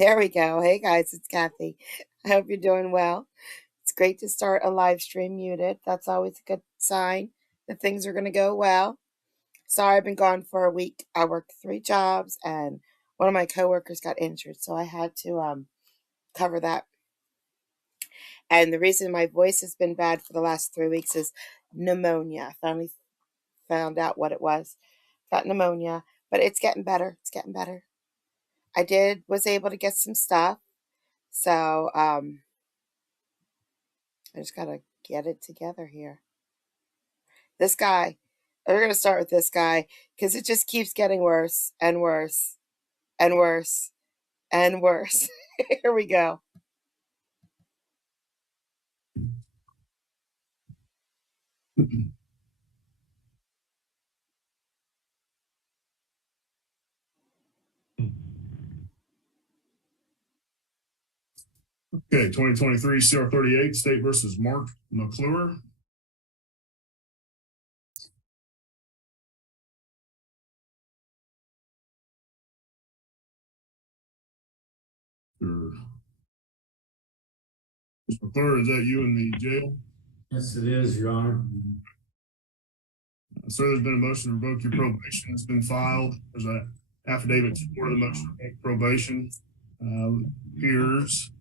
There we go. Hey guys, it's Kathy. I hope you're doing well. It's great to start a live stream muted. That's always a good sign that things are going to go well. Sorry, I've been gone for a week. I worked 3 jobs and one of my coworkers got injured, so I had to cover that. And the reason my voice has been bad for the last 3 weeks is pneumonia. I finally found out what it was. Got pneumonia, but it's getting better. It's getting better. Was able to get some stuff. So I just gotta get it together here. This guy, we're gonna start with this guy because it just keeps getting worse and worse and worse and worse. Here we go. Okay, 2023 CR 38, State versus Mark McClure. Mr. McClure, is that you in the jail? Yes, it is, Your Honor. Sir, there's been a motion to revoke your probation. It's been filed. There's an affidavit to support the motion to revoke probation. Appears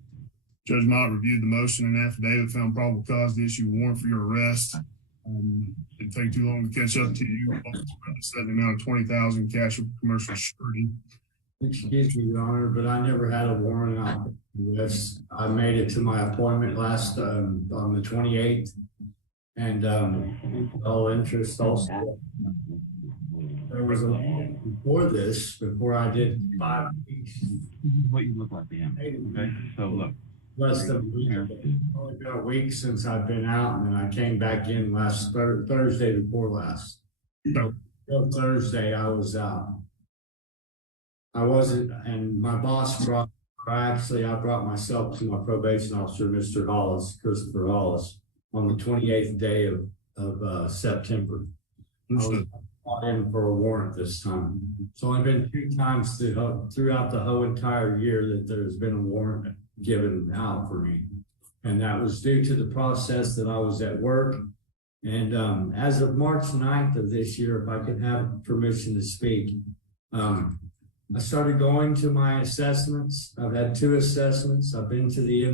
Judge Mott reviewed the motion and affidavit, found probable cause to issue a warrant for your arrest. Didn't take too long to catch up to you. Set the amount of $20,000 cash of commercial security. Excuse me, Your Honor, but I never had a warrant out. Yes, I made it to my appointment last on the 28th, and all interest also. There was a warrant before this, before I did 5 weeks. This is what you look like, Dan. Okay, so look. Less than a week. Only been a week since I've been out, and then I came back in last Thursday before last. No. Thursday I was out. I wasn't, and my boss I brought myself to my probation officer, Mr. Hollis, Christopher Hollis, on the 28th day of September. I was brought in for a warrant this time. It's only been 2 times throughout the whole entire year that there's been a warrant given out for me. And that was due to the process that I was at work. And as of March 9th of this year, if I could have permission to speak, I started going to my assessments. I've had 2 assessments. I've been to the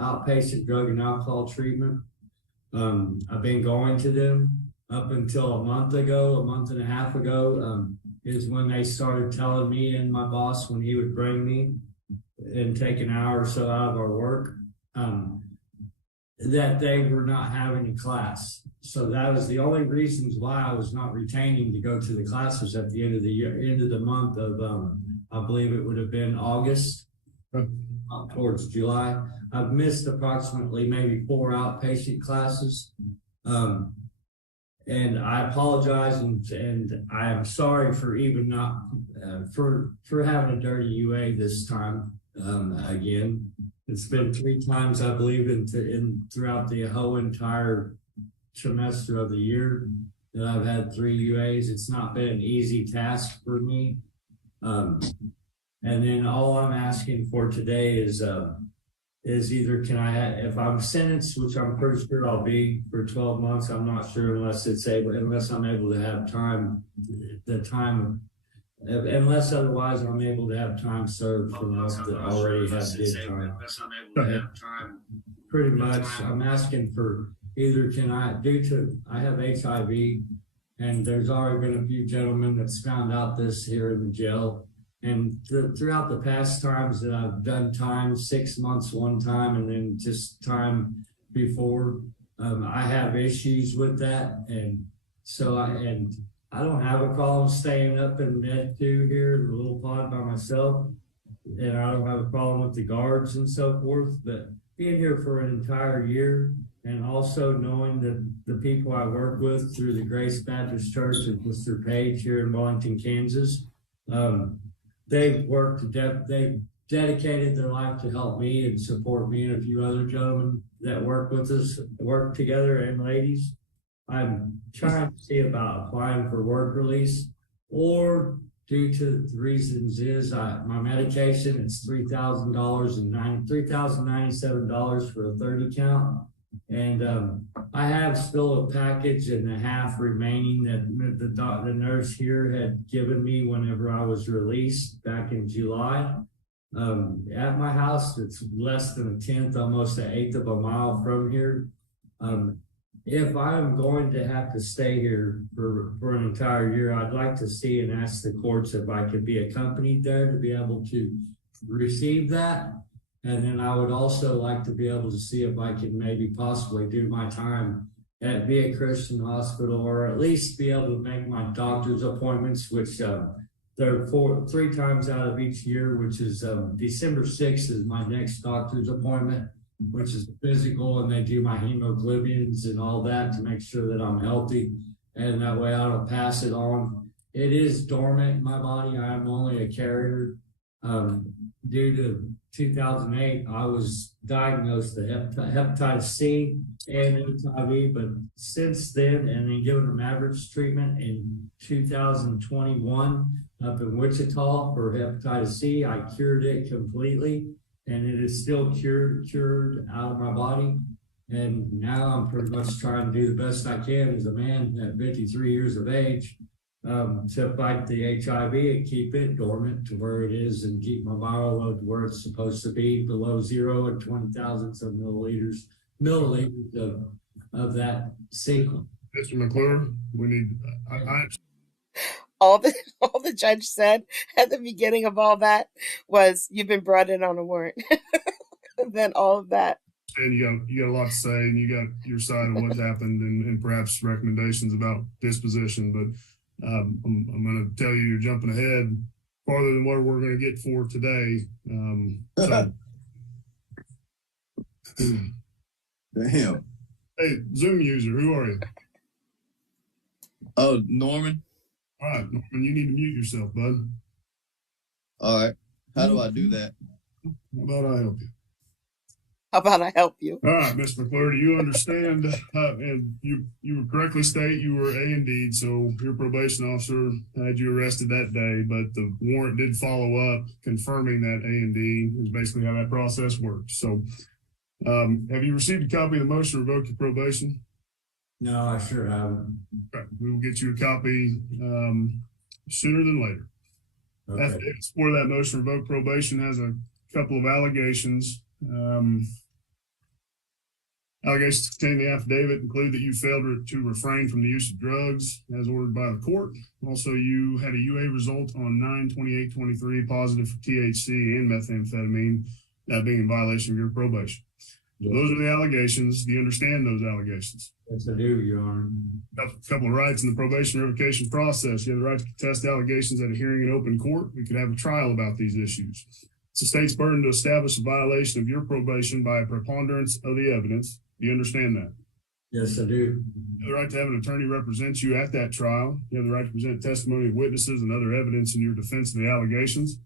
outpatient drug and alcohol treatment. I've been going to them up until a month and a half ago, is when they started telling me and my boss, when he would bring me and take an hour or so out of our work, that they were not having a class. So that was the only reasons why I was not retaining to go to the classes at the end of the year, end of the month of, I believe it would have been August, towards July. I've missed approximately maybe 4 outpatient classes. And I apologize, and I am sorry for even not, for having a dirty UA this time. Again, it's been 3 times, I believe, throughout the whole entire semester of the year that I've had 3 UAs. It's not been an easy task for me. And then all I'm asking for today is either can if I'm sentenced, which I'm pretty sure I'll be for 12 months, I'm not sure unless I'm able to have unless otherwise I'm able to have time served for us that already have did time. Pretty much, I'm asking for either I have HIV, and there's already been a few gentlemen that's found out this here in the jail. And throughout the past times that I've done time, 6 months one time, and then just time before, I have issues with that. And so I don't have a problem staying up in Med 2 here, the little pod by myself. And I don't have a problem with the guards and so forth, but being here for an entire year, and also knowing that the people I work with through the Grace Baptist Church and Mr. Page here in Wellington, Kansas, they've dedicated their life to help me and support me and a few other gentlemen that work with us, work together, and ladies. I'm trying to see about applying for work release or due to the reasons is my medication, it's $3,097 for a 30 count. And I have still a package and a half remaining that the nurse here had given me whenever I was released back in July. At my house, it's less than a tenth, almost an eighth of a mile from here. If I'm going to have to stay here for an entire year, I'd like to see and ask the courts if I could be accompanied there to be able to receive that. And then I would also like to be able to see if I could maybe possibly do my time at Be a Christian Hospital, or at least be able to make my doctor's appointments, which they're 3 times out of each year, which is December 6th is my next doctor's appointment, which is physical, and they do my hemoglobins and all that to make sure that I'm healthy, and that way I don't pass it on. It is dormant in my body. I am only a carrier. Due to 2008, I was diagnosed with hepatitis C and HIV, but since then, and then given an average treatment in 2021 up in Wichita for hepatitis C, I cured it completely, and it is still cured out of my body. And now I'm pretty much trying to do the best I can as a man at 53 years of age to fight the HIV and keep it dormant to where it is, and keep my viral load where it's supposed to be, below 0 and 20,000 milliliters of that sequence. Mr. McClure, we need, All the judge said at the beginning of all that was, "You've been brought in on a warrant." And then all of that. And you got a lot to say, and you got your side of what's happened, and perhaps recommendations about disposition. But I'm going to tell you, you're jumping ahead farther than what we're going to get for today. Damn. Hey, Zoom user, who are you? Oh, Norman. All right, Norman, you need to mute yourself, bud. All right. How do I do that? How about I help you? How about I help you? All right, Mr. McClure, do you understand? And you correctly state you were A indeed, so your probation officer had you arrested that day, but the warrant did follow up confirming that A and D is basically how that process works. So have you received a copy of the motion to revoke your probation? No, I sure haven't. Okay. We will get you a copy sooner than later. Okay. Affidavit for that motion to revoke probation has a couple of allegations. Allegations contained in the affidavit include that you failed to refrain from the use of drugs as ordered by the court. Also, you had a UA result on 9/28/23 positive for THC and methamphetamine, that being in violation of your probation. So those are the allegations. Do you understand those allegations? Yes, I do, Your Honor. A couple of rights in the probation revocation process. You have the right to contest allegations at a hearing in open court. We could have a trial about these issues. It's the state's burden to establish a violation of your probation by a preponderance of the evidence. Do you understand that? Yes, I do. You have the right to have an attorney represent you at that trial. You have the right to present testimony of witnesses and other evidence in your defense of the allegations.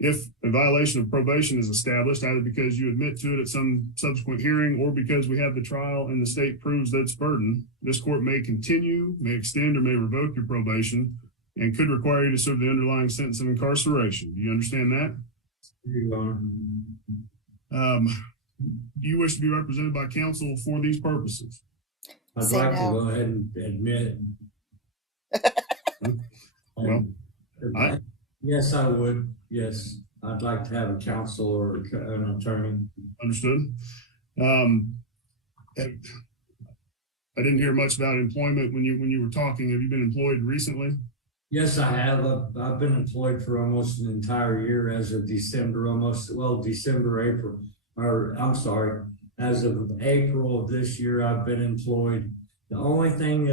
If a violation of probation is established, either because you admit to it at some subsequent hearing or because we have the trial and the state proves that it's burden, this court may continue, may extend, or may revoke your probation and could require you to serve the underlying sentence of incarceration. Do you understand that? Your Honor. Do you wish to be represented by counsel for these purposes? I'd Say like no. to go ahead and admit. Well, Yes, I would. Yes, I'd like to have a counsel or an attorney. Understood. I didn't hear much about employment when you were talking. Have you been employed recently? Yes, I have. I've been employed for almost an entire year as of December, April. Or I'm sorry, as of April of this year, I've been employed. The only thing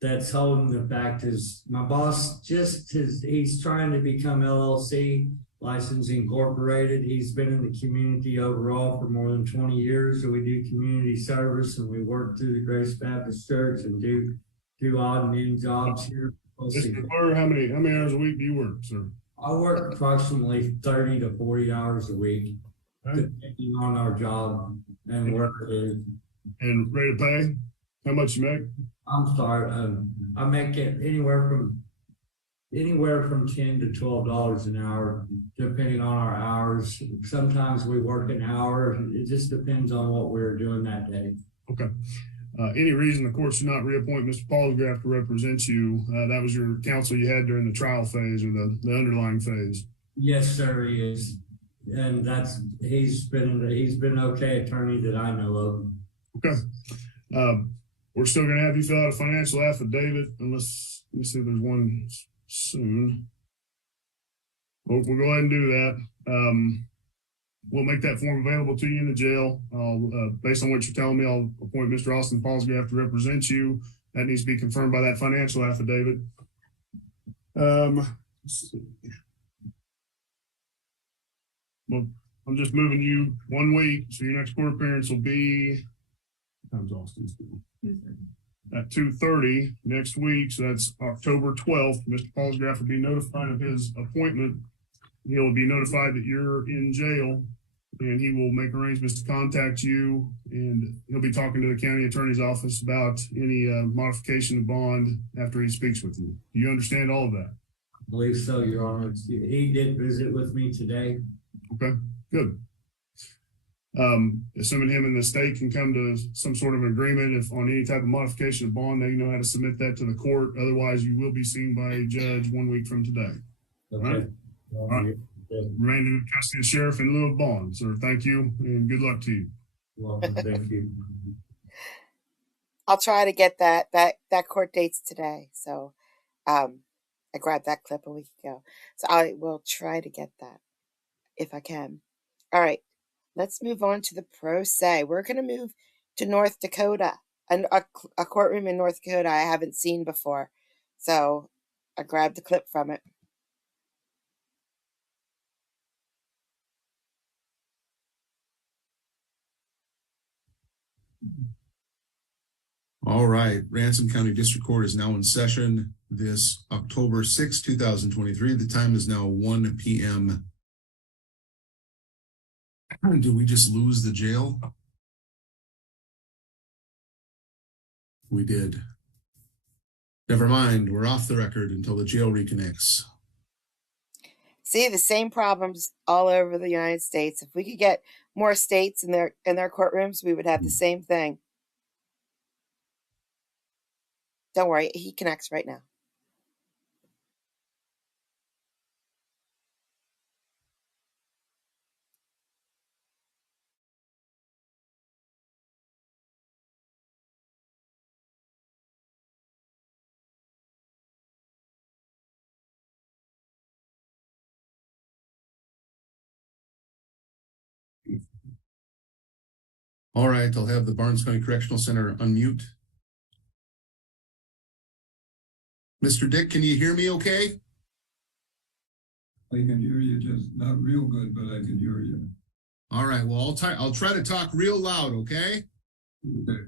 that's holding the fact is my boss he's trying to become LLC, licensed incorporated. He's been in the community overall for more than 20 years. So we do community service and we work through the Grace Baptist Church and do odd and end jobs here. Mr. McClure, how many hours a week do you work, sir? I work approximately 30 to 40 hours a week, Okay. depending on our job and where it is. And rate of pay? How much you make? I'm sorry, I make it anywhere from anywhere from $10 to $12 an hour, depending on our hours. Sometimes we work an hour. It just depends on what we're doing that day. Okay. Any reason the court should not reappoint Mr. Paulsgraf to represent you? That was your counsel you had during the trial phase or the underlying phase. Yes, sir, he is. And he's been okay attorney that I know of. Okay. We're still going to have you fill out a financial affidavit unless, let me see if there's one soon. We'll go ahead and do that. We'll make that form available to you in the jail. Based on what you're telling me, I'll appoint Mr. Austin Paulsgraf to represent you. That needs to be confirmed by that financial affidavit. Let's see. Well, I'm just moving you 1 week, so your next court appearance will be, what time's Austin's due? At 2:30 next week, so that's October 12th. Mr. Paulsgraf will be notified of his appointment. He'll be notified that you're in jail, and he will make arrangements to contact you, and he'll be talking to the county attorney's office about any modification of bond after he speaks with you. Do you understand all of that? I believe so, Your Honor. He did visit with me today. Okay, good. Assuming him and the state can come to some sort of agreement if on any type of modification of bond, they know how to submit that to the court. Otherwise, you will be seen by a judge 1 week from today. Okay. All right. Remain in custody of the sheriff in lieu of bond. Sir, thank you and good luck to you. Welcome. Thank you. I'll try to get that court date's today. So I grabbed that clip a week ago. So I will try to get that if I can. All right. Let's move on to the pro se. We're going to move to North Dakota, and a courtroom in North Dakota I haven't seen before. So I grabbed the clip from it. All right, Ransom County District Court is now in session this October 6, 2023. The time is now 1 p.m. Did we just lose the jail? We did. Never mind, we're off the record until the jail reconnects. See, the same problems all over the United States. If we could get more states in their courtrooms, we would have the same thing. Don't worry, he connects right now. All right, I'll have the Barnes County Correctional Center unmute. Mr. Dick, can you hear me okay? I can hear you, just not real good, but I can hear you. All right, well, I'll try to talk real loud, okay? Okay.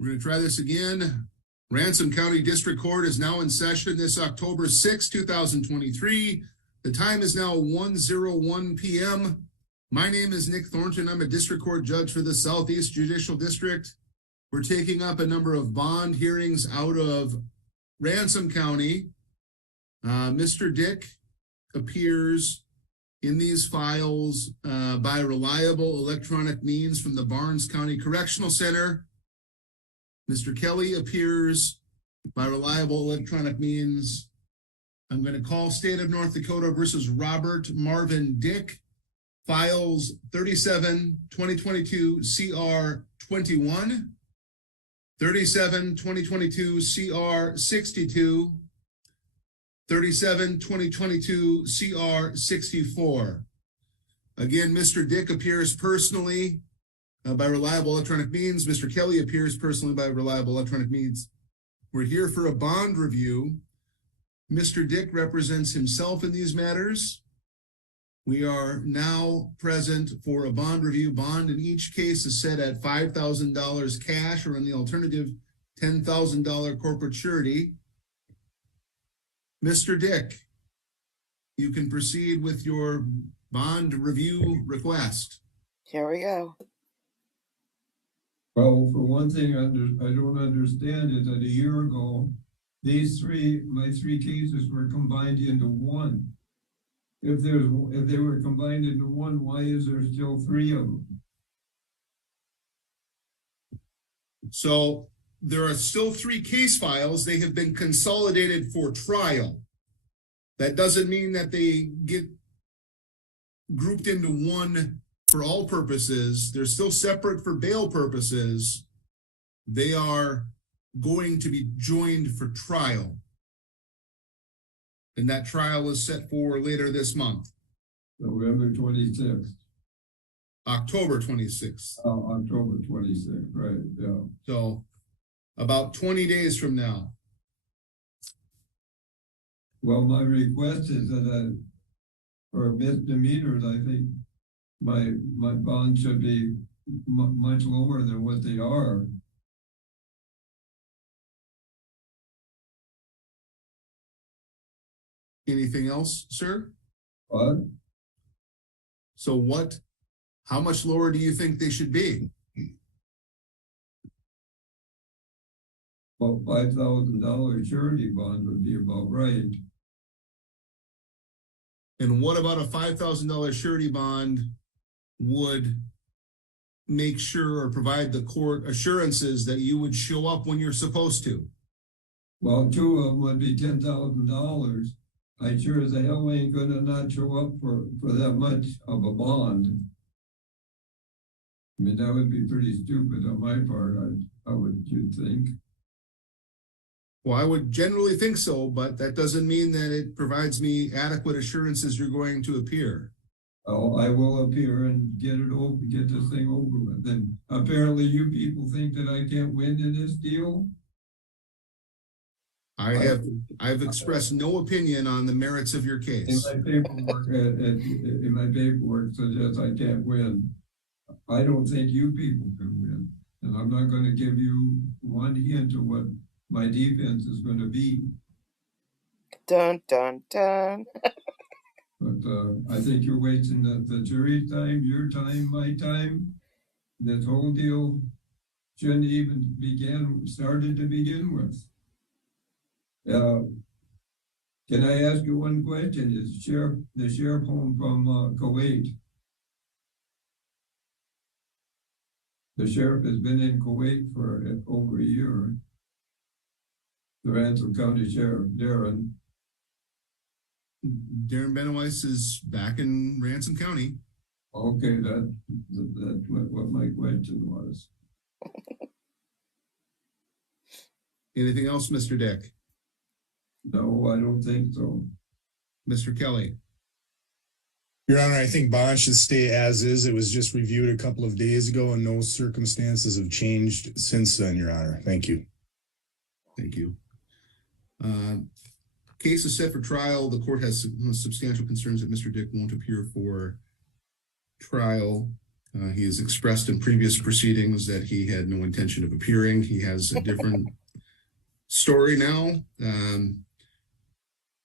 We're going to try this again. Ransom County District Court is now in session this October 6, 2023. The time is now 1:01 p.m. My name is Nick Thornton. I'm a district court judge for the Southeast Judicial District. We're taking up a number of bond hearings out of Ransom County. Mr. Dick appears in these files by reliable electronic means from the Barnes County Correctional Center. Mr. Kelly appears by reliable electronic means. I'm going to call State of North Dakota versus Robert Marvin Dick, files 37-2022 CR 21, 37-2022 CR 62, 37-2022 CR 64. Again, Mr. Dick appears personally by reliable electronic means. Mr. Kelly appears personally by reliable electronic means. We're here for a bond review. Mr. Dick represents himself in these matters. We are now present for a bond review. Bond in each case is set at $5,000 cash, or in the alternative, $10,000 corporate surety. Mr. Dick, you can proceed with your bond review request. Here we go. Well, for one thing, I don't understand is that a year ago, my three cases were combined into one. If they were combined into one, why is there still three of them? So there are still three case files. They have been consolidated for trial. That doesn't mean that they get grouped into one for all purposes. They're still separate for bail purposes. They are going to be joined for trial. And that trial is set for later this month. November 26th. October 26th. October 26th, right, yeah. So about 20 days from now. Well, my request is that for misdemeanors, I think my bond should be much lower than what they are. Anything else, sir? What? So how much lower do you think they should be? Well, $5,000 surety bond would be about right. And what about a $5,000 surety bond would make sure or provide the court assurances that you would show up when you're supposed to? Well, two of them would be $10,000. I sure as hell ain't gonna not show up for that much of a bond. I mean, that would be pretty stupid on my part, you'd think. Well, I would generally think so, but that doesn't mean that it provides me adequate assurances you're going to appear. Oh, I will appear and get this thing over with. And apparently you people think that I can't win in this deal? I've expressed no opinion on the merits of your case. In my paperwork suggests I can't win. I don't think you people can win. And I'm not gonna give you one hint of what my defense is gonna be. Dun, dun, dun. But I think you're wasting the jury's time, your time, my time. This whole deal shouldn't even started to begin with. Can I ask you one question? Is the sheriff home from Kuwait? The sheriff has been in Kuwait for over a year. The Ransom County Sheriff, Darren Benoist is back in Ransom County. Okay, that's what my question was. Anything else, Mr. Dick? No, I don't think so. Mr. Kelly? Your Honor, I think bond should stay as is. It was just reviewed a couple of days ago and no circumstances have changed since then, Your Honor. Thank you. Thank you. Case is set for trial. The court has substantial concerns that Mr. Dick won't appear for trial. He has expressed in previous proceedings that he had no intention of appearing. He has a different story now.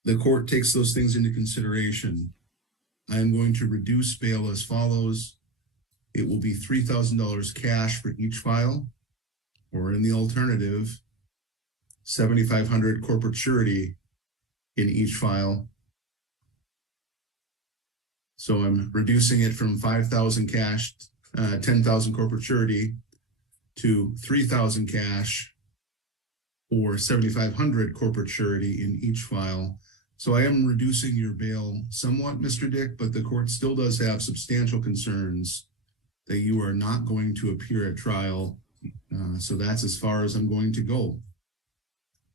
The court takes those things into consideration. I am going to reduce bail as follows. It will be $3,000 cash for each file, or in the alternative, $7,500 corporate surety in each file. So I'm reducing it from $5,000 cash, $10,000 corporate surety to $3,000 cash or $7,500 corporate surety in each file. So I am reducing your bail somewhat, Mr. Dick, but the court still does have substantial concerns that you are not going to appear at trial. So that's as far as I'm going to go.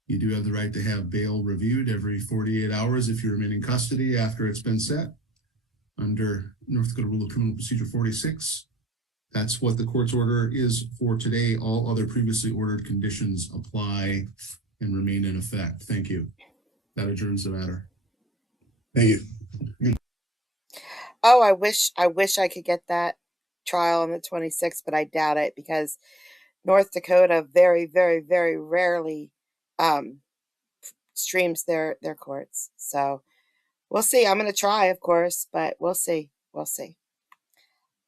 You do have the right to have bail reviewed every 48 hours if you remain in custody after it's been set under North Dakota Rule of Criminal Procedure 46. That's what the court's order is for today. All other previously ordered conditions apply and remain in effect. Thank you. That adjourns the matter. Thank you. Oh, I wish I could get that trial on the 26th, but I doubt it because North Dakota very, very, very rarely streams their courts. So we'll see. I'm going to try, of course, but we'll see. We'll see.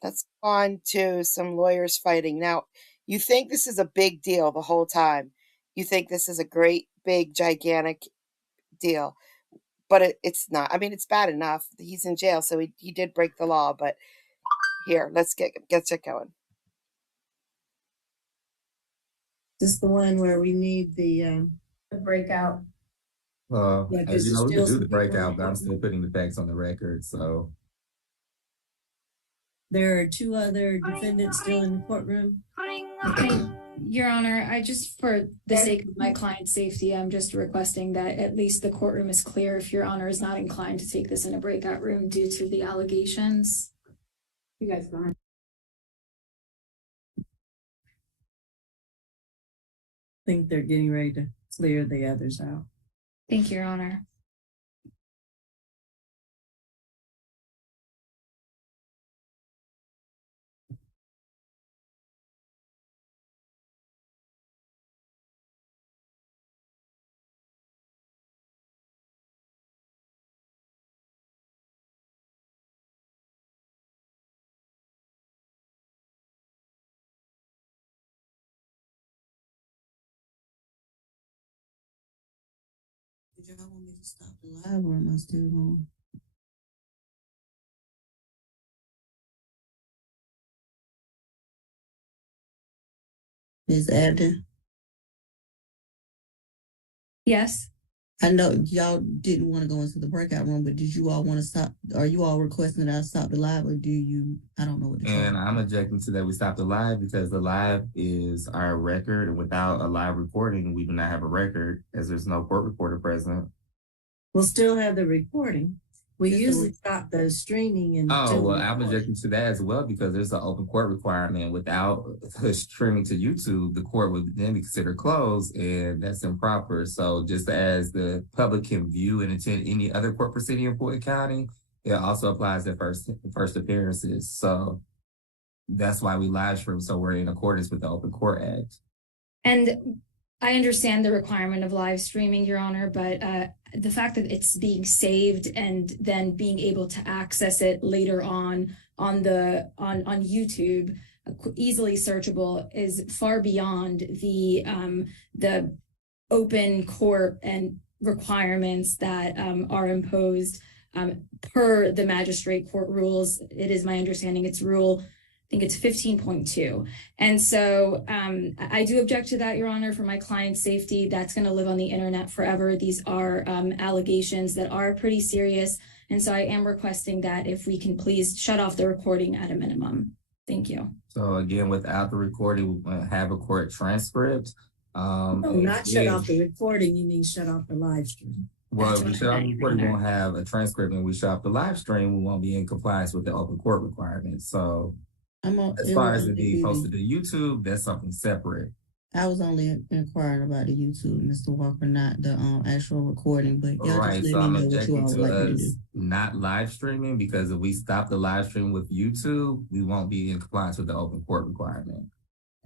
Let's go on to some lawyers fighting. Now, you think this is a big deal the whole time. You think this is a great big, gigantic deal. But it's not. I mean, it's bad enough. He's in jail, so he did break the law. But here, let's get it going. This the one where we need the breakout. Yeah, as you know, we still could do some the breakout, people- but I'm still putting the facts on the record. So There are two other defendants still in the courtroom. Your Honor, I just, for the sake of my client's safety, I'm just requesting that at least the courtroom is clear if Your Honor is not inclined to take this in a breakout room due to the allegations. You guys go ahead. I think they're getting ready to clear the others out. Thank you, Your Honor. Did y'all want me to stop the live or am I still on? Ms. Abden, Yes. I know y'all didn't want to go into the breakout room, but did you all want to stop? Are you all requesting that I stop the live or do you, I don't know what to and I'm objecting to that we stop the live because the live is our record, and without a live recording, we do not have a record as there's no court reporter present. We'll still have the recording. We usually stop the streaming and. Oh, well, I'm objecting to that as well because there's an open court requirement. Without the streaming to YouTube, the court would then be considered closed, and that's improper. So just as the public can view and attend any other court proceeding in Fulton County, it also applies to first appearances. So that's why we live stream, so we're in accordance with the Open Court Act. And I understand the requirement of live streaming, Your Honor, but the fact that it's being saved and then being able to access it later on YouTube, easily searchable, is far beyond the open court and requirements that are imposed per the magistrate court rules. It is my understanding it's rule, I think it's 15.2. And so I do object to that, Your Honor, for my client's safety. That's going to live on the internet forever. These are allegations that are pretty serious. And so I am requesting that if we can please shut off the recording at a minimum. Thank you. So again, without the recording, we have a court transcript. No, not shut off the recording, you mean shut off the live stream. Well, if we shut off the recording, we won't have a transcript, and we shut off the live stream, we won't be in compliance with the open court requirements. So as far as it being posted to YouTube, that's something separate. I was only inquiring about the YouTube, Mr. Walker, not the actual recording, but y'all Right, just so let I'm me know what you all objecting would to like me to do. us not live streaming, because if we stop the live stream with YouTube, we won't be in compliance with the open court requirement.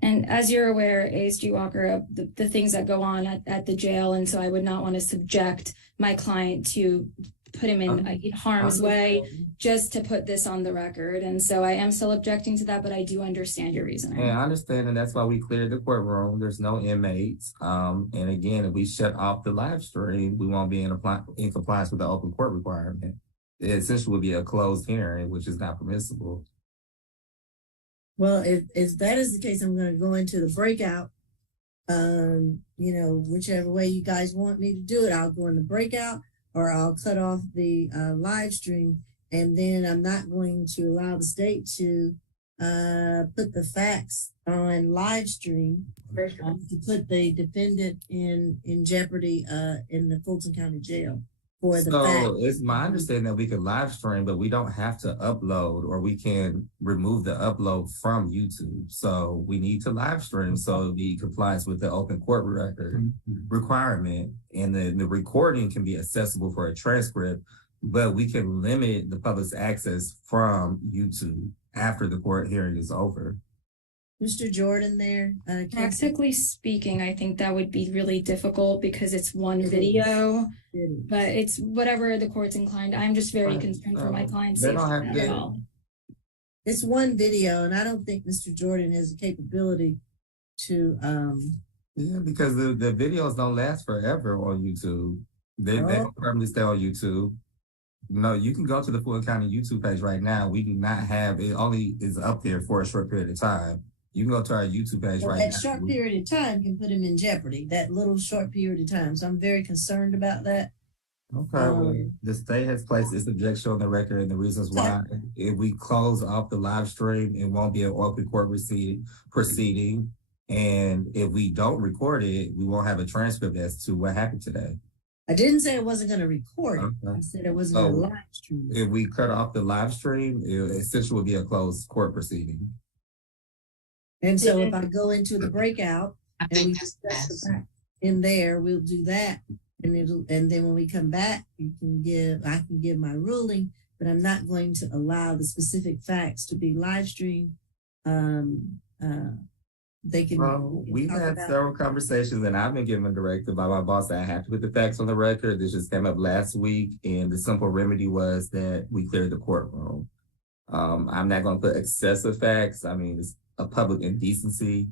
And as you're aware, ASG Walker, the things that go on at the jail, and so I would not want to subject my client to put him in harm's way just to put this on the record. And so I am still objecting to that, but I do understand your reasoning. And I understand, and that's why we cleared the courtroom. There's no inmates. And again, if we shut off the live stream, we won't be in compliance with the open court requirement. It essentially would be a closed hearing, which is not permissible. Well, if that is the case, I'm going to go into the breakout. Whichever way you guys want me to do it, I'll go in the breakout or I'll cut off the live stream. And then I'm not going to allow the state to put the facts on live stream to put the defendant in jeopardy in the Fulton County Jail. So it's my understanding that we can live stream, but we don't have to upload, or we can remove the upload from YouTube. So we need to live stream so it be compliance with the open court record requirement. And the recording can be accessible for a transcript, but we can limit the public's access from YouTube after the court hearing is over. Mr. Jordan there. Practically speaking, I think that would be really difficult because it's one video, but it's whatever the court's inclined. I'm just very concerned for my client's safety. It's one video, and I don't think Mr. Jordan has the capability to Yeah, because the videos don't last forever on YouTube. They don't permanently stay on YouTube. No, you can go to the Fulton County YouTube page right now. We do not have it. Only is up there for a short period of time. You can go to our YouTube page right now. That short period of time can put him in jeopardy. That little short period of time. So I'm very concerned about that. Okay, well, the state has placed its objection on the record and the reasons why. If we close off the live stream, it won't be an open court proceeding. And if we don't record it, we won't have a transcript as to what happened today. I didn't say I wasn't going to record it. I said it wasn't going to live stream. If we cut off the live stream, it essentially would be a closed court proceeding. And so if I go into the breakout and we discuss the fact in there, we'll do that. And then when we come back, I can give my ruling, but I'm not going to allow the specific facts to be live streamed. We've had several conversations, and I've been given a directive by my boss that I have to put the facts on the record. This just came up last week, and the simple remedy was that we cleared the courtroom. I'm not going to put excessive facts. I mean, it's a public indecency.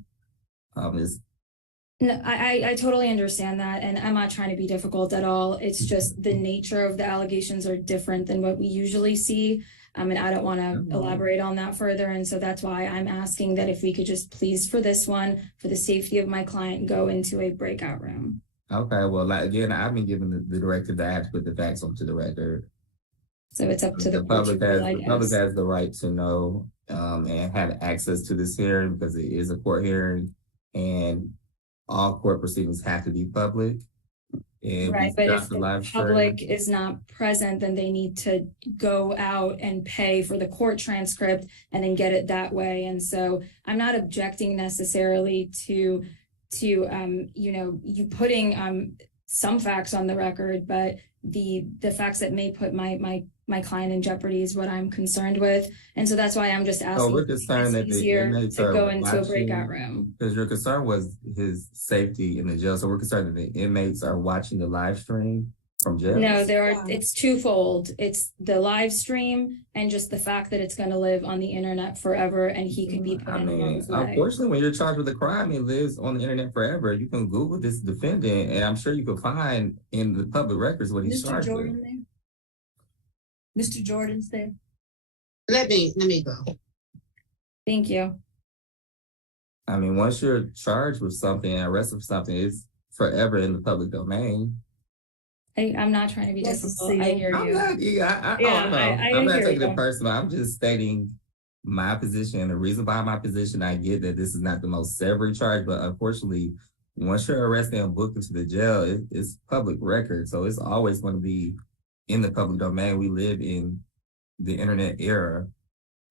No, I totally understand that, and I'm not trying to be difficult at all. It's just the nature of the allegations are different than what we usually see. And I don't want to elaborate on that further. And so that's why I'm asking that if we could just please, for this one, for the safety of my client, go into a breakout room. Okay, well, again, I've been given the directive that I have to put the facts onto the record. So it's up to the public has the right to know and have access to this hearing because it is a court hearing, and all court proceedings have to be public. And right, but if the public is not present, then they need to go out and pay for the court transcript and then get it that way. And so I'm not objecting necessarily to you putting some facts on the record, but the facts that may put my client in jeopardy is what I'm concerned with. And so that's why I'm just asking. So we're concerned that the inmates to go into a breakout room. Because your concern was his safety in the jail. So we're concerned that the inmates are watching the live stream from jail. No, it's twofold. It's the live stream and just the fact that it's going to live on the internet forever and he could be put in harm's way. Unfortunately, when you're charged with a crime, it lives on the internet forever. You can Google this defendant, and I'm sure you can find in the public records what he's charged with. Mr. Jordan's there. Let me go. Thank you. I mean, once you're charged with something and arrested for something, it's forever in the public domain. I'm not trying to be difficult. I hear you. I'm not taking it personal. I'm just stating my position. And the reason behind my position, I get that this is not the most savory charge, but unfortunately, once you're arrested and booked into the jail, it's public record. So it's always going to be in the public domain. We live in the internet era.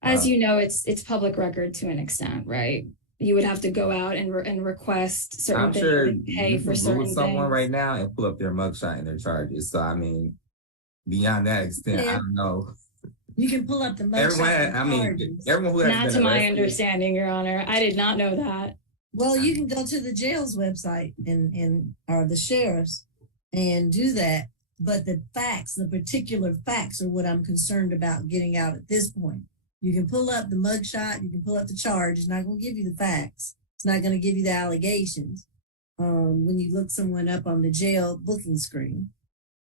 As you know, it's public record to an extent, right? You would have to go out and request certain things and pay for certain things. Someone right now and pull up their mugshot and their charges. So I mean, beyond that extent, I don't know. You can pull up the mugshot. Everyone who has not to my understanding, Your Honor. I did not know that. Well, you can go to the jail's website or the sheriff's and do that. But the particular facts are what I'm concerned about getting out at this point. You can pull up the mugshot, you can pull up the charge. It's not going to give you the facts. It's not going to give you the allegations when you look someone up on the jail booking screen.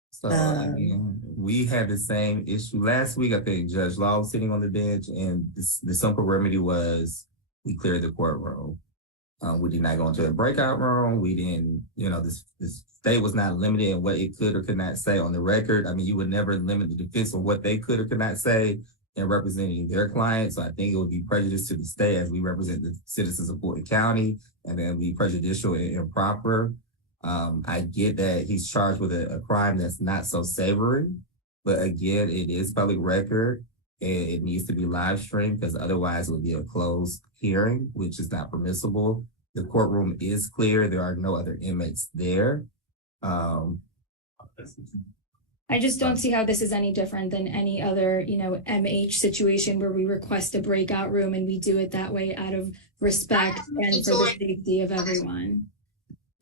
So again, we had the same issue last week. I think Judge Law was sitting on the bench, and the simple remedy was we cleared the courtroom. We did not go into a breakout room. We didn't, this state was not limited in what it could or could not say on the record. I mean, you would never limit the defense on what they could or could not say in representing their clients. So I think it would be prejudice to the state as we represent the citizens of Fulton County, and then be prejudicial and improper. I get that he's charged with a crime that's not so savory, but again, it is public record and it needs to be live streamed because otherwise it would be a closed hearing, which is not permissible. The courtroom is clear. There are no other inmates there. I just don't see how this is any different than any other, MH situation where we request a breakout room and we do it that way out of respect and for the safety of everyone.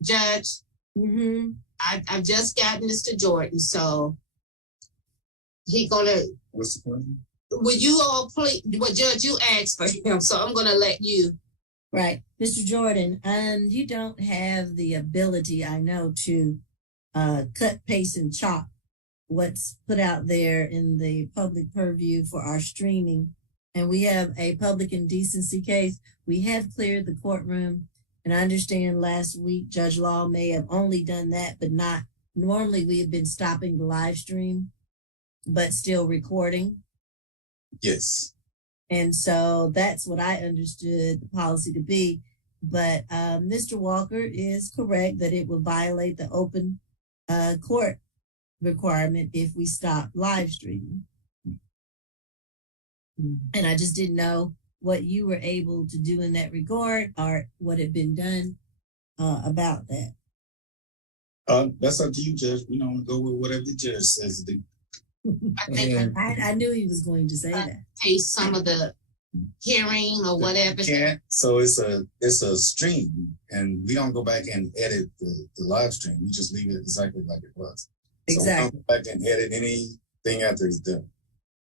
Judge, I've just gotten Mr. Jordan, so he gonna. What's the question? Would you all please? Well, Judge, you asked for him, so I'm gonna let you Right. Mr. Jordan, you don't have the ability, I know, to cut, paste, and chop what's put out there in the public purview for our streaming. And we have a public indecency case. We have cleared the courtroom. And I understand last week Judge Law may have only done that, but not normally we have been stopping the live stream, but still recording. Yes. And so that's what I understood the policy to be. But Mr. Walker is correct that it will violate the open court requirement if we stop live streaming. And I just didn't know what you were able to do in that regard or what had been done about that. That's up to you, Judge. We don't go with whatever the judge says to do. I think I knew he was going to say that. pay some of the hearing or whatever. Can't. So it's a stream, and we don't go back and edit the live stream. We just leave it exactly like it was. Exactly. So we don't go back and edit anything after it's done.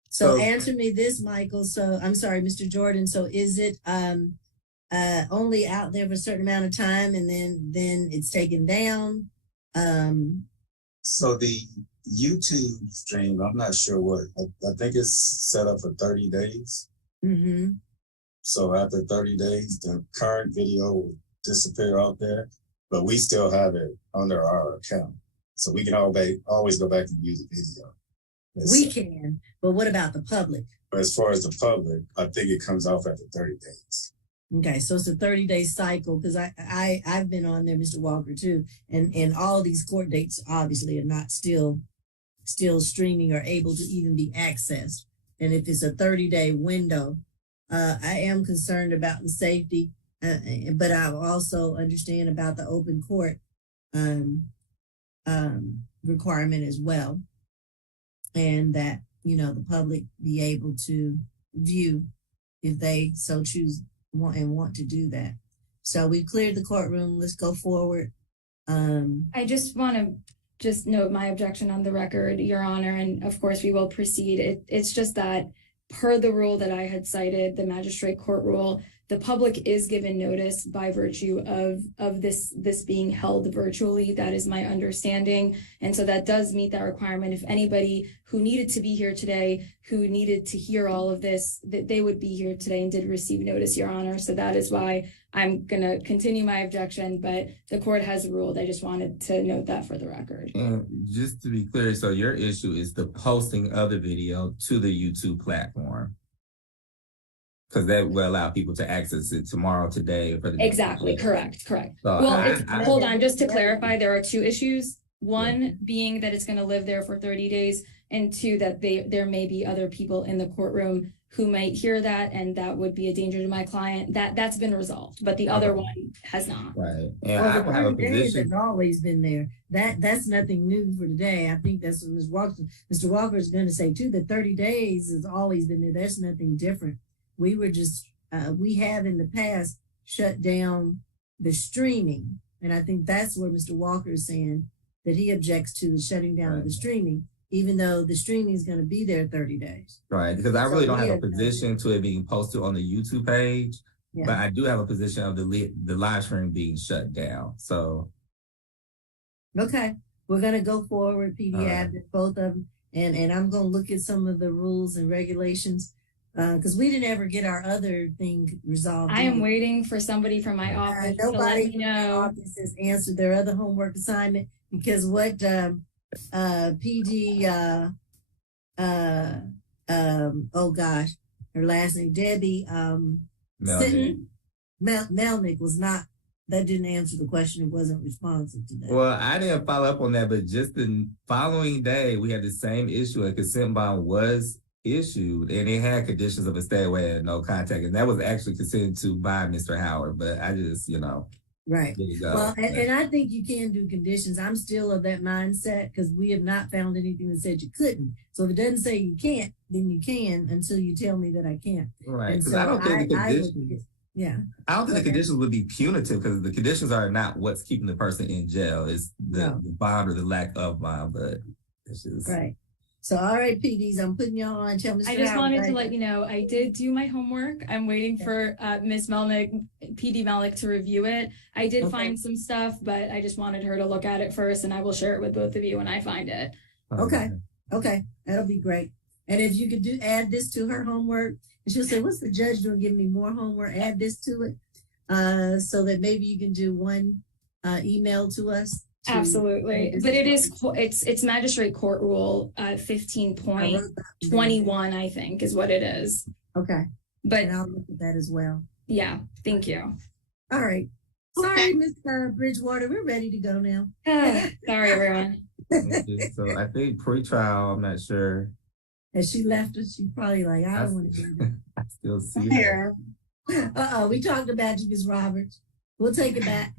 So answer me this, Michael. So I'm sorry, Mr. Jordan. So is it only out there for a certain amount of time and then it's taken down? So the YouTube stream, I'm not sure what. I think it's set up for 30 days. Mm-hmm. So after 30 days, the current video will disappear out there, but we still have it under our account. So we can always go back and use the video. We can, but what about the public? But as far as the public, I think it comes off after 30 days. Okay, so it's a 30-day cycle because I've been on there, Mr. Walker, too, and all these court dates obviously are not still streaming or able to even be accessed. And if it's a 30-day window, I am concerned about the safety, but I also understand about the open court requirement as well. And that, the public be able to view if they so choose want to do that. So we've cleared the courtroom. Let's go forward. I just want to note my objection on the record, Your Honor, and of course we will proceed. It's just that per the rule that I had cited, the magistrate court rule, the public is given notice by virtue of this being held virtually. That is my understanding. And so that does meet that requirement. If anybody who needed to be here today, who needed to hear all of this, that they would be here today and did receive notice, Your Honor. So that is why I'm going to continue my objection, but the court has ruled. I just wanted to note that for the record. And just to be clear, so your issue is the posting of the video to the YouTube platform. Because that will allow people to access it tomorrow, today. For the exactly, correct. So well, hold on, just to clarify, there are two issues. One being that it's going to live there for 30 days, and two, that there may be other people in the courtroom who might hear that, and that would be a danger to my client. That's been resolved, but the other one has not. Right. And well, I will have a position. Has always been there. That's nothing new for today. I think that's what Mr. Walker is going to say too. That 30 days has always been there. There's nothing different. We were just, we have in the past shut down the streaming. And I think that's where Mr. Walker is saying that he objects to the shutting down of the streaming, even though the streaming is going to be there 30 days. Right, because I really don't have a position to it being posted on the YouTube page, but I do have a position of the live stream being shut down. So. Okay, we're going to go forward, PD, both of them. And I'm going to look at some of the rules and regulations. Because we didn't ever get our other thing resolved. I am waiting for somebody from my office to let me know. My office has answered their other homework assignment because what PD oh gosh, her last name Debbie Melnick was not. That didn't answer the question. It wasn't responsive to that. Well, I didn't follow up on that, but just the following day, we had the same issue. A consent bond was issued and it had conditions of a stay away and no contact, and that was actually consented to by Mr. Howard, but I just right, there you go. Well, and I think you can do conditions. I'm still of that mindset because we have not found anything that said you couldn't. So if it doesn't say you can't, then you can until you tell me that I can't. Right, because I don't think the conditions I don't think the conditions would be punitive because the conditions are not what's keeping the person in jail. It's the bond or the lack of bond, but it's just right. So, all right, PDs, I'm putting y'all on. Tell Mr. I just Howard, wanted to thank let you know, I did do my homework. I'm waiting for Miss Melnick, PD Melnick, to review it. I did find some stuff, but I just wanted her to look at it first, and I will share it with both of you when I find it. Okay. Okay. That'll be great. And if you could add this to her homework, and she'll say, what's the judge doing? Give me more homework. Add this to it. So that maybe you can do one email to us. Absolutely. But it is, it's Magistrate Court Rule 15.21, I think, is what it is. Okay. But and I'll look at that as well. Yeah. Thank you. All right. Sorry, Miss Bridgewater. We're ready to go now. Sorry, everyone. So I think pre-trial, I'm not sure. As she left us, she probably like, I don't want to do that. I still see her. We talked about you, Ms. Roberts. We'll take it back.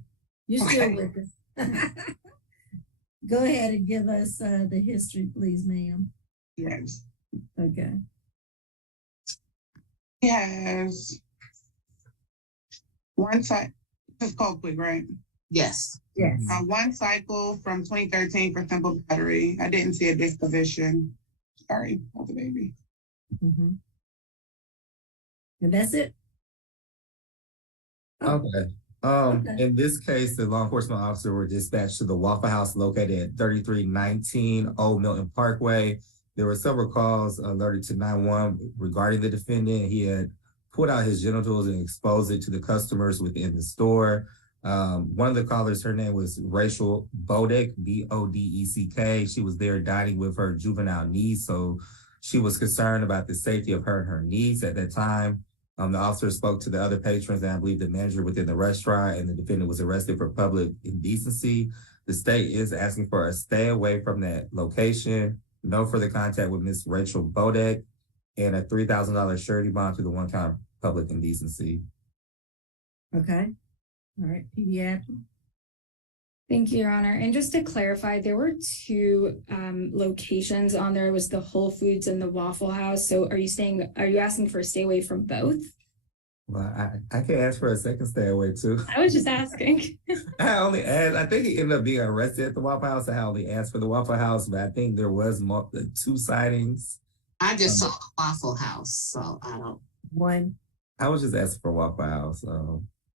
You're still with us. Go ahead and give us the history, please, ma'am. Yes. Okay. Yes. One side. This is Colquitt, right? Yes. Yes. One cycle from 2013 for simple battery. I didn't see a disposition. Sorry, hold the baby. Mm-hmm. And that's it. Okay. In this case, the law enforcement officer were dispatched to the Waffle House located at 3319 Old Milton Parkway. There were several calls alerted to 911 regarding the defendant. He had pulled out his genitals and exposed it to the customers within the store. One of the callers, her name was Rachel Bodeck, Bodeck. She was there dining with her juvenile niece, so she was concerned about the safety of her and her niece at that time. The officer spoke to the other patrons and I believe the manager within the restaurant, and the defendant was arrested for public indecency. The state is asking for a stay away from that location, no further contact with Miss Rachel Bodeck, and a $3,000 surety bond to the one count public indecency. Okay. All right, pediatric. Thank you, Your Honor. And just to clarify, there were two locations on there. It was the Whole Foods and the Waffle House. So are you asking for a stay away from both? Well, I can ask for a second stay away too. I was just asking. I only asked, I think he ended up being arrested at the Waffle House. I only asked for the Waffle House, but I think there was two sightings. I just saw Waffle House, so I don't. One. I was just asking for Waffle House.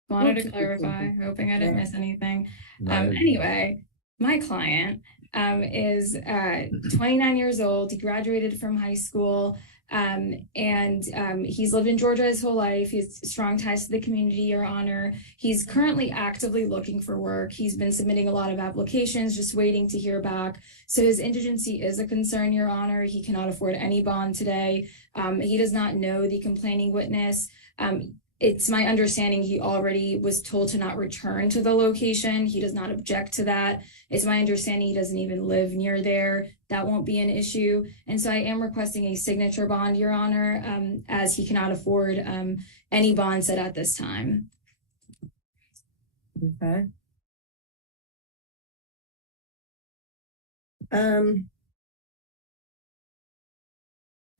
Wanted to clarify, hoping I didn't miss anything. Anyway, my client is 29 years old. He graduated from high school, and he's lived in Georgia his whole life. He has strong ties to the community, Your Honor. He's currently actively looking for work. He's been submitting a lot of applications, just waiting to hear back. So his indigency is a concern, Your Honor. He cannot afford any bond today. He does not know the complaining witness. It's my understanding he already was told to not return to the location. He does not object to that. It's my understanding he doesn't even live near there. That won't be an issue. And so I am requesting a signature bond, Your Honor, as he cannot afford any bond set at this time. Okay. I'm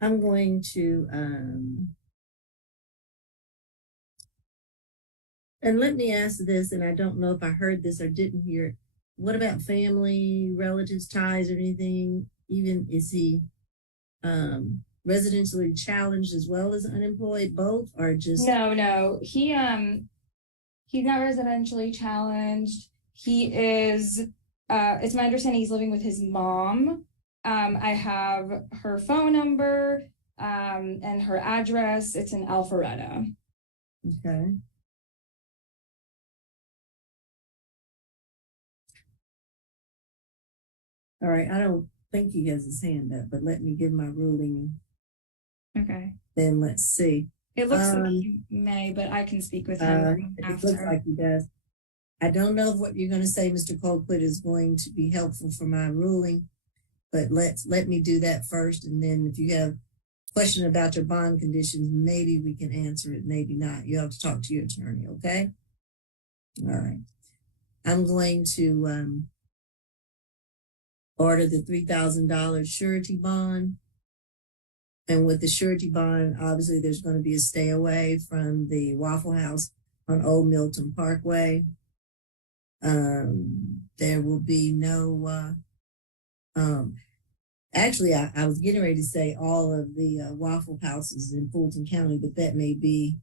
going to and let me ask this, and I don't know if I heard this or didn't hear it. What about family, relatives, ties, or anything? Even is he residentially challenged as well as unemployed, both, or just? No. He's not residentially challenged. He is. It's my understanding he's living with his mom. I have her phone number and her address. It's in Alpharetta. Okay. All right, I don't think he has his hand up, but let me give my ruling. Okay. Then let's see. It looks like he may, but I can speak with him after. It looks like he does. I don't know if what you're going to say, Mr. Colquitt, is going to be helpful for my ruling, but let me do that first, and then if you have a question about your bond conditions, maybe we can answer it, maybe not. You have to talk to your attorney, okay? All right. I'm going to order the $3,000 surety bond. And with the surety bond, obviously there's going to be a stay away from the Waffle House on Old Milton Parkway. There will be no, Actually, I was getting ready to say all of the Waffle Houses in Fulton County, but that may be,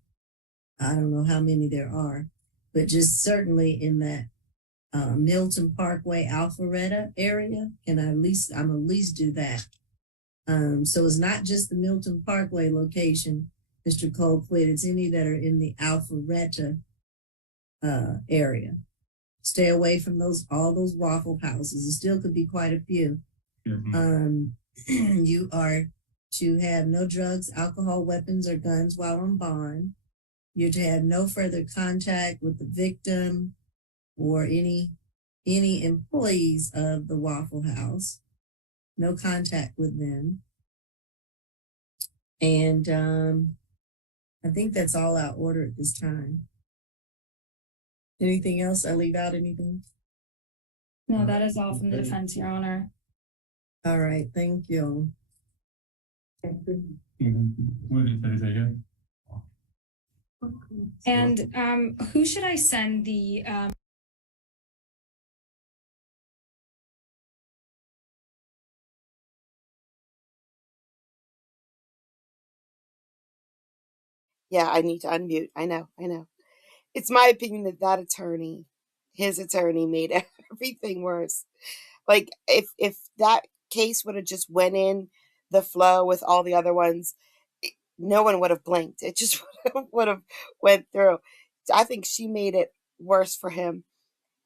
I don't know how many there are, but just certainly in that Milton Parkway, Alpharetta area, I'm at least do that. So it's not just the Milton Parkway location, Mr. Colquitt, it's any that are in the Alpharetta area. Stay away from all those Waffle Houses. It still could be quite a few. You are to have no drugs, alcohol, weapons, or guns while on bond. You're to have no further contact with the victim or any employees of the Waffle House. No contact with them. And I think that's all out order at this time. Anything else? I leave out anything? No, that is all from the defense, Your Honor. All right, thank you. And who should I send the Yeah, I need to unmute. I know. It's my opinion that attorney, his attorney, made everything worse. Like if that case would have just went in the flow with all the other ones, no one would have blinked. It just would have went through. I think she made it worse for him.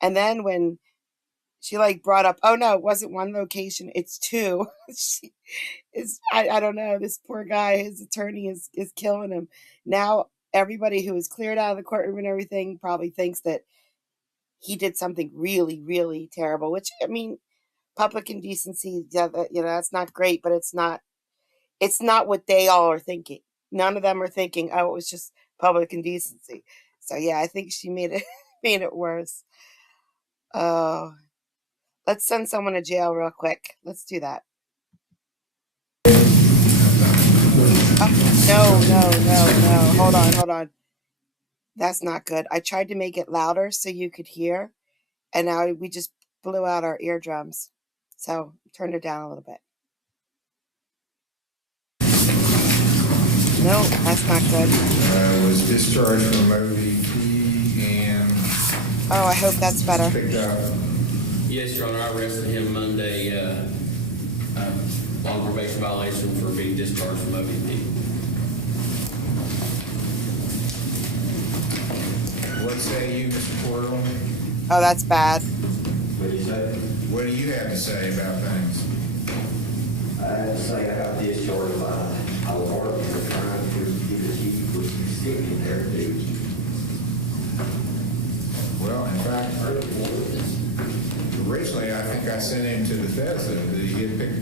And then when she brought up, oh no, it wasn't one location, it's two. She is I don't know, this poor guy, his attorney is killing him. Now everybody who is cleared out of the courtroom and everything probably thinks that he did something really, really terrible, which I mean, public indecency, yeah, that's not great, but it's not what they all are thinking. None of them are thinking, oh, it was just public indecency. So yeah, I think she made it made it worse. Oh, let's send someone to jail real quick. Let's do that. Oh, no. Hold on. That's not good. I tried to make it louder so you could hear, and now we just blew out our eardrums. So turn it down a little bit. No, that's not good. Was discharged from OVP and. Oh, I hope that's better. Picked up. Yes, Your Honor, I arrested him Monday on probation violation for being discharged from OVP. What say you, Mr. Porter? Oh, that's bad. What do you say? What do you have to say about things? I have to say I got discharged. I was working for trying to get the chief was sitting there too. Well, in fact, originally I think I sent him to Bethesda. Did he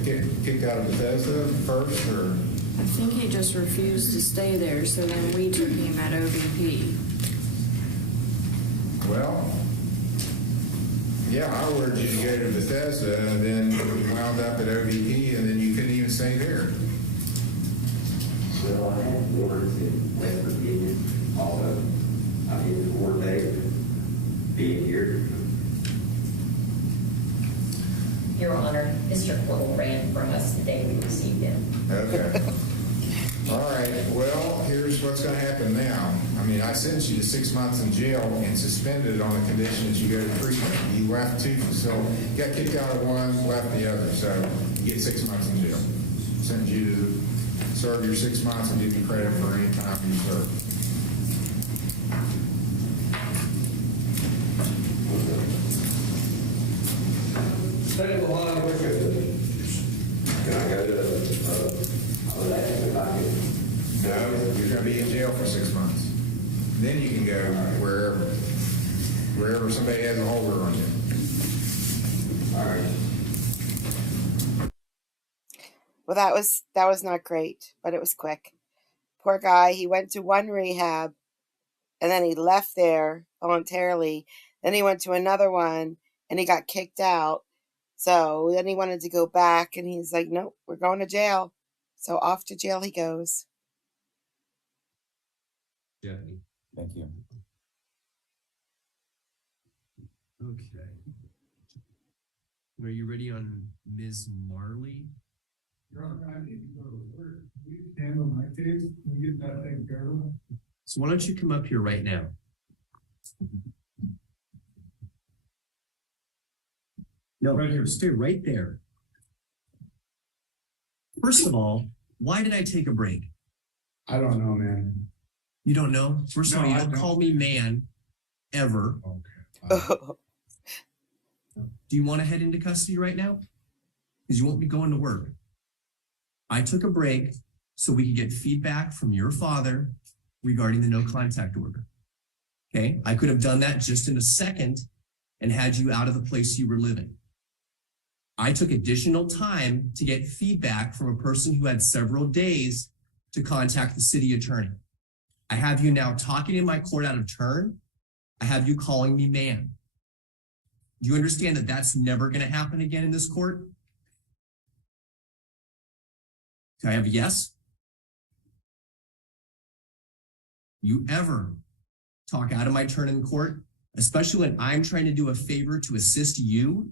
get kicked out of Bethesda first, or? I think he just refused to stay there, so then we took him at OVP. Well, yeah, I ordered you to go to Bethesda, and then you wound up at OVP, and then you couldn't even stay there. Well, I had orders in West Virginia, although I didn't coordinate being here. Your Honor, Mr. Quill ran from us the day we received him. Okay. All right. Well, here's what's going to happen now. I mean, I sentenced you to 6 months in jail and suspended on the condition that you go to treatment. You left two, so got kicked out of one, left the other. So you get 6 months in jail. Sentence you to serve your 6 months and give you credit for any time you serve. State of Ohio, we're good. Can I go to No, you're going to be in jail for 6 months. Then you can go wherever somebody has a holder on you. All right. Well, that was not great, but it was quick. Poor guy, he went to one rehab, and then he left there voluntarily. Then he went to another one, and he got kicked out. So then he wanted to go back, and he's like, nope, we're going to jail. So off to jail he goes. Thank you. Okay. Are you ready on Ms. Marley? Your Honor, I need to go to work. We handle my case, we get that taken care of. So why don't you come up here right now? No, right here, stay right there. First of all, why did I take a break? I don't know, man. You don't know? First of all, you don't call me man ever. Okay. Do you want to head into custody right now? Because you won't be going to work. I took a break so we could get feedback from your father regarding the no contact order. Okay, I could have done that just in a second and had you out of the place you were living. I took additional time to get feedback from a person who had several days to contact the city attorney. I have you now talking in my court out of turn. I have you calling me man. Do you understand that that's never going to happen again in this court? Can I have a yes? You ever talk out of my turn in court, especially when I'm trying to do a favor to assist you,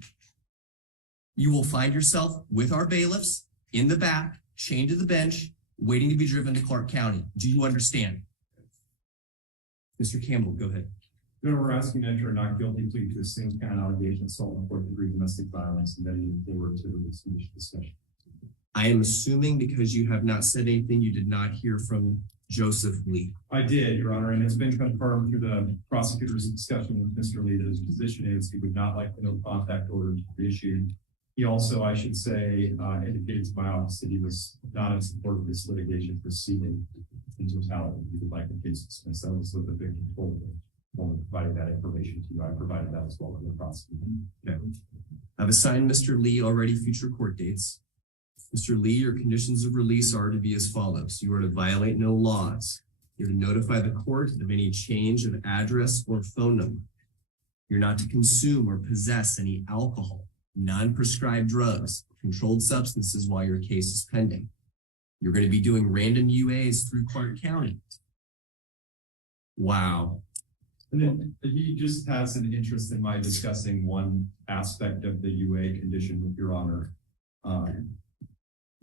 you will find yourself with our bailiffs in the back, chained to the bench, waiting to be driven to Clark County. Do you understand? Mr. Campbell, go ahead. We're asking that you're not guilty plea to the same kind of allegation, assault and fourth degree domestic violence, and then you forward to the discussion. I am assuming because you have not said anything, you did not hear from Joseph Lee. I did, Your Honor, and it's been confirmed through the prosecutor's discussion with Mr. Lee that his position is he would not like the no contact order to be issued. He also, I should say, indicated to my office that he was not in support of this litigation proceeding in totality. He would like the case dismissed. That was what the victim told me. When we provided that information to you, I provided that as well to the prosecutor. Okay. I've assigned Mr. Lee already future court dates. Mr. Lee, your conditions of release are to be as follows. You are to violate no laws. You're to notify the court of any change of address or phone number. You're not to consume or possess any alcohol, non-prescribed drugs, controlled substances while your case is pending. You're going to be doing random UAs through Clark County. Wow. And then he just has an interest in my discussing one aspect of the UA condition with Your Honor.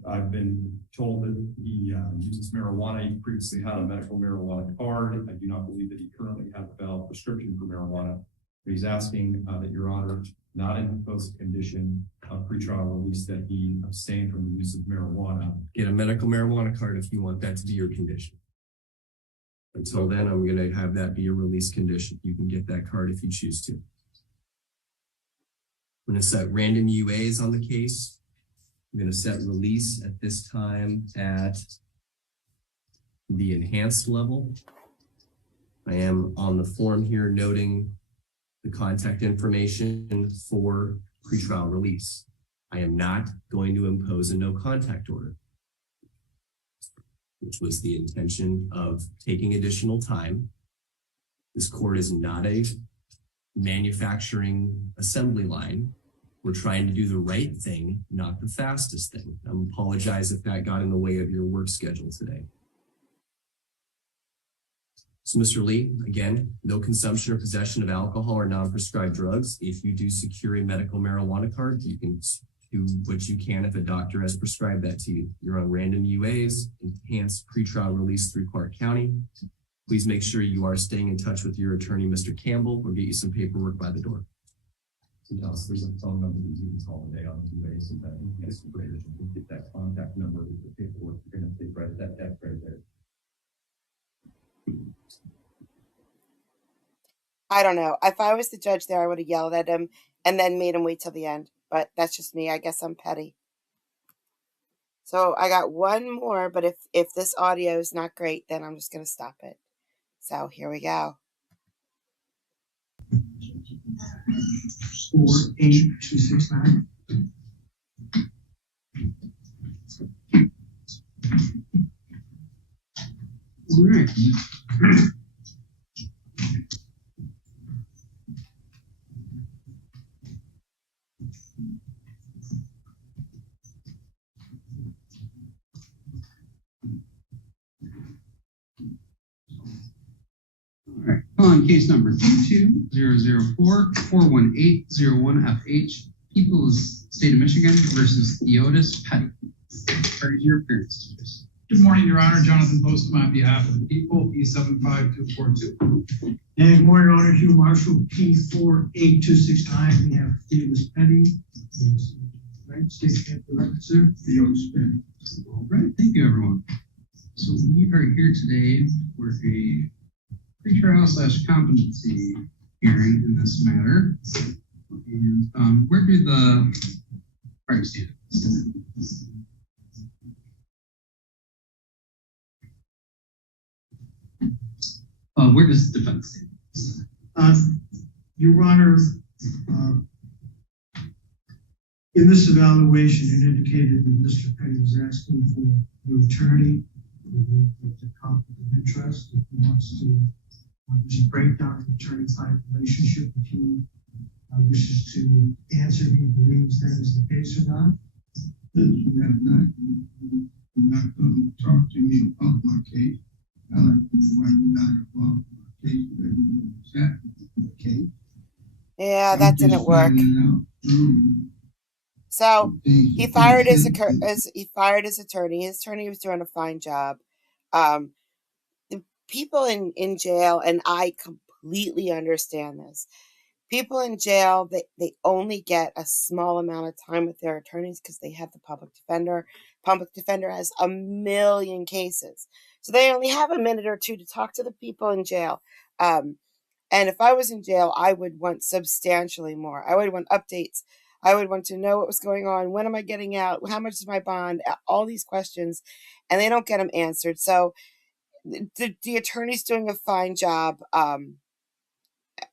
I've been told that he uses marijuana. He previously had a medical marijuana card. I do not believe that he currently has a valid prescription for marijuana. But he's asking that Your Honor not impose a condition of pretrial release that he abstain from the use of marijuana. Get a medical marijuana card if you want that to be your condition. Until then, I'm going to have that be your release condition. You can get that card if you choose to. I'm going to set random UAs on the case. I'm going to set release at this time at the enhanced level. I am on the form here noting the contact information for pretrial release. I am not going to impose a no contact order, which was the intention of taking additional time. This court is not a manufacturing assembly line. We're trying to do the right thing, not the fastest thing. I apologize if that got in the way of your work schedule today. So Mr. Lee, again, no consumption or possession of alcohol or non-prescribed drugs. If you do secure a medical marijuana card, you can do what you can if a doctor has prescribed that to you. You're on random UAs, enhanced pretrial release through Clark County. Please make sure you are staying in touch with your attorney, Mr. Campbell. We'll get you some paperwork by the door. So there's a phone number that you can call today on the UAs and that is great that you can get that contact number with the paperwork. You're going to take right at that desk right there. I don't know. If I was the judge there, I would have yelled at him and then made him wait till the end. But that's just me. I guess I'm petty. So I got one more, but if this audio is not great, then I'm just going to stop it. So here we go. 48269. All right. On case number 22-004-418-01FH, People's State of Michigan versus Theodis Petty. Your appearance, please. Good morning, Your Honor. Jonathan Postum on behalf of the people, P75242. And good morning, Your Honor. Hugh Marshall, P48269. We have Davis Penny. Right, state the record, sir. All right, thank you, everyone. So we are here today for a pretrial / competency hearing in this matter. And where do the parties stand? Where does the defense stand? Your Honor, in this evaluation, it indicated that Mr. Petty was asking for your attorney with the conflict of interest. If he wants to, there's a breakdown of the attorney-client relationship. If he wishes to answer, he believes that is the case or not. You're not going to talk to me about my case. I like to know why you're not involved in my case. Yeah, that didn't work. So he fired his attorney. His attorney was doing a fine job. The people in jail, and I completely understand this. People in jail, they only get a small amount of time with their attorneys because they have the public defender. Public defender has a million cases. So they only have a minute or two to talk to the people in jail. And if I was in jail, I would want substantially more. I would want updates. I would want to know what was going on. When am I getting out? How much is my bond? All these questions, and they don't get them answered. So the attorney's doing a fine job.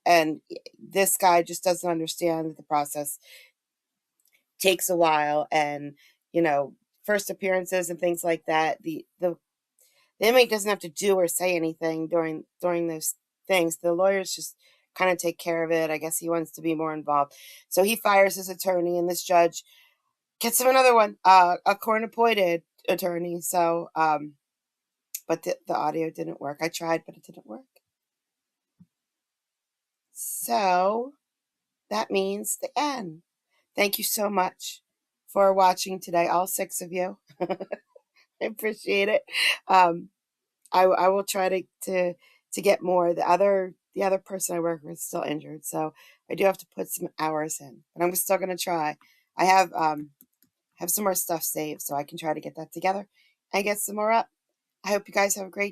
And this guy just doesn't understand that the process takes a while, and first appearances and things like that. The inmate doesn't have to do or say anything during those things. The lawyers just kind of take care of it. I guess he wants to be more involved, so he fires his attorney, and this judge gets him another one, a court-appointed attorney. So, but the audio didn't work. I tried, but it didn't work. So that means the end. Thank you so much for watching today, all 6 of you. I appreciate it. I will try to get more. The other person I work with is still injured, so I do have to put some hours in, but I'm still gonna try. I have some more stuff saved, so I can try to get that together and get some more up. I hope you guys have a great day.